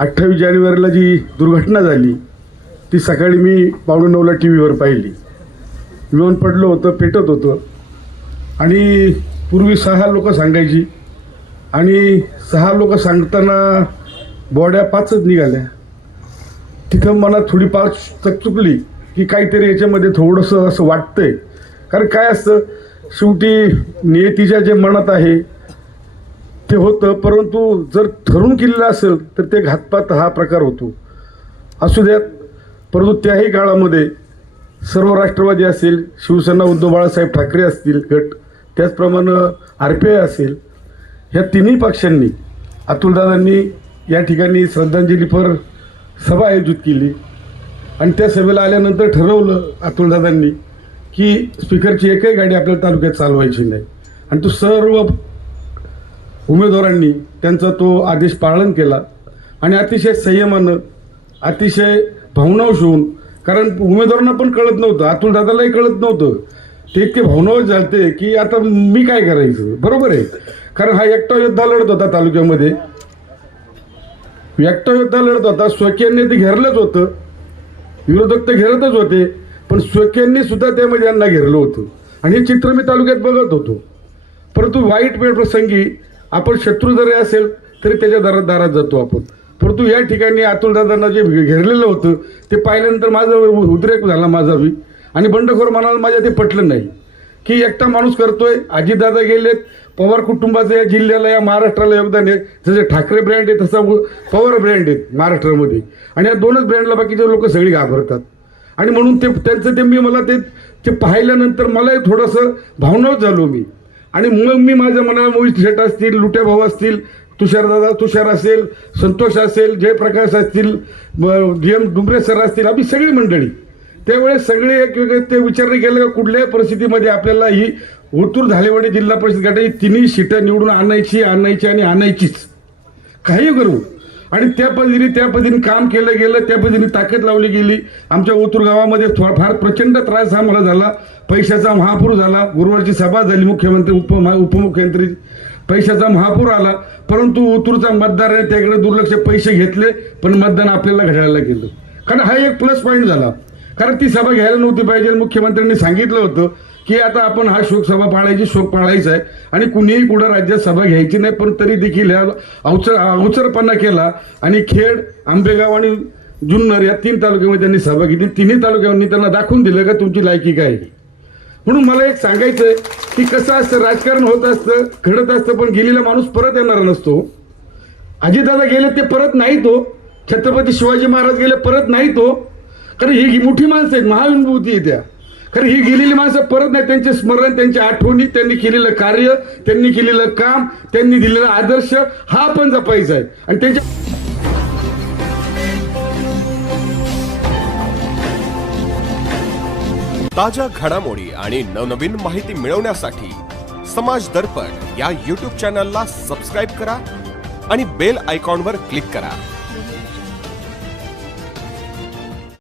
अठ्ठावीस जानेवारीला जी दुर्घटना झाली ती सकाळी मी पावणे नऊला टी व्हीवर पाहिली. विमान पडलं होतं पेटत होतं. आणि पूर्वी सहा लोक सांगायची. आणि सहा लोक सांगताना बॉड्या पाचच निघाल्या. तिथं मनात थोडी पाच चकचुकली की काहीतरी याच्यामध्ये थोडंसं असं वाटतंय. कारण काय असतं शेवटी नियतीच्या जे मनात आहे ते होतं परंतु जर ठरून केलेलं असेल तर ते घातपात हा प्रकार होतो. असू द्यात परंतु त्याही काळामध्ये सर्व राष्ट्रवादी असेल शिवसेना उद्धव बाळासाहेब ठाकरे असतील गट त्याचप्रमाणे आर पी आय असेल ह्या तिन्ही पक्षांनी अतुलदादांनी या ठिकाणी श्रद्धांजलीपर सभा आयोजित केली. आणि त्या सभेला आल्यानंतर ठरवलं अतुलदादांनी की स्पीकरची एकही गाडी आपल्या तालुक्यात चालवायची नाही. आणि तो सर्व उमेदवारांनी त्यांचा तो आदेश पालन केला. आणि अतिशय संयमानं अतिशय भावनावश होऊन कारण उमेदवारांना पण कळत नव्हतं अतुल दादालाही कळत नव्हतं. ते इतके भावनावश झालते की आता मी काय करायचं? बरोबर आहे. कारण हा एकटा योद्धा लढत होता तालुक्यामध्ये. एकटा योद्धा लढत होता स्वकीयांनी ते घेरलंच होतं. विरोधक तर घेरतच होते पण स्वकीयांनी सुद्धा त्यामध्ये यांना घेरलं होतं. आणि हे चित्र मी तालुक्यात बघत होतो. परंतु वाईट वेळ प्रसंगी आपण शत्रू जरी असेल तरी त्याच्या दारात दारात जातो आपण. परंतु या ठिकाणी अतुलदादांना जे घेरलेलं होतं ते पाहिल्यानंतर माझा उद्रेक झाला माझा बी आणि बंडखोर मनाला माझ्या ते पटलं नाही. की एकटा माणूस करतोय आजीदादा गेलेत पवार कुटुंबाचं या जिल्ह्याला या महाराष्ट्राला योगदान आहे. जसे ठाकरे ब्रँड आहे तसा पवार ब्रँड आहेत महाराष्ट्रामध्ये. आणि या दोनच ब्रँडला बाकीचे लोक सगळी घाबरतात. आणि म्हणून ते त्यांचं ते मी मला ते ते पाहिल्यानंतर मलाही थोडंसं भावनाच झालो मी. आणि मग मी माझ्या मनाला मोहित शेट असतील लुटे भाऊ असतील तुषारदादा तुषार असेल संतोष असेल जयप्रकाश असतील जी एम डुंगरे सर असतील आम्ही सगळी मंडळी. त्यावेळेस सगळे एक वेगळे ते विचारले गेलं का कुठल्याही परिस्थितीमध्ये आपल्याला ही ओतूर झालेवाडी जिल्हा परिषद गटाची तिन्ही सीटं निवडून आणायची आणायची आणि आणायचीच. काही करू. आणि त्या पद्धतीने त्या पद्धतीने काम केलं गेलं त्या पद्धतीने ताकद लावली गेली. आमच्या ओतूर गावामध्ये थोडा फार प्रचंड त्रास हा मला झाला. पैशाचा महापूर झाला. गुरुवारची सभा झाली मुख्यमंत्री उप उपमुख्यमंत्री. पैशाचा महापूर आला. परंतु ओतूरचा मतदार आहे त्याकडे दुर्लक्ष पैसे घेतले पण मतदान आपल्याला घडायला गेलं. कारण हा एक प्लस पॉईंट झाला. कारण ती सभा घ्यायला नव्हती पाहिजे मुख्यमंत्र्यांनी सांगितलं होतं. की आता आपण हा शोकसभा पाळायची शोक पाळायचा आहे आणि कुणीही कुठं राज्यात सभा घ्यायची नाही पण तरी देखील ह्या अवचर अवचरपणा केला आणि खेड आंबेगाव आणि जुन्नर या तीन तालुक्यामध्ये त्यांनी सभा घेतली. तिन्ही तालुक्यांनी त्यांना दाखवून दिलं का तुमची लायकी काय म्हणून मला एक सांगायचं आहे की कसं असतं राजकारण होत असतं घडत असतं पण गेलेला माणूस परत येणार नसतो. अजितदादा गेले ते परत नाही तो. छत्रपती शिवाजी महाराज गेले परत नाही तो. कारण ही मोठी माणसं आहेत महाविभूती आहे त्या. कारण ही गेलेली माणसं परत नाही त्यांचे स्मरण त्यांच्या आठवणी त्यांनी केलेलं कार्य त्यांनी केलेलं काम त्यांनी दिलेला आदर्श हा पण जपायचा आहे. आणि त्यांच्या ताज्या घडामोडी आणि नवनवीन माहिती मिळवण्यासाठी समाज दर्पण या यूट्यूब चॅनलला सबस्क्राईब करा आणि बेल आयकॉनवर क्लिक करा.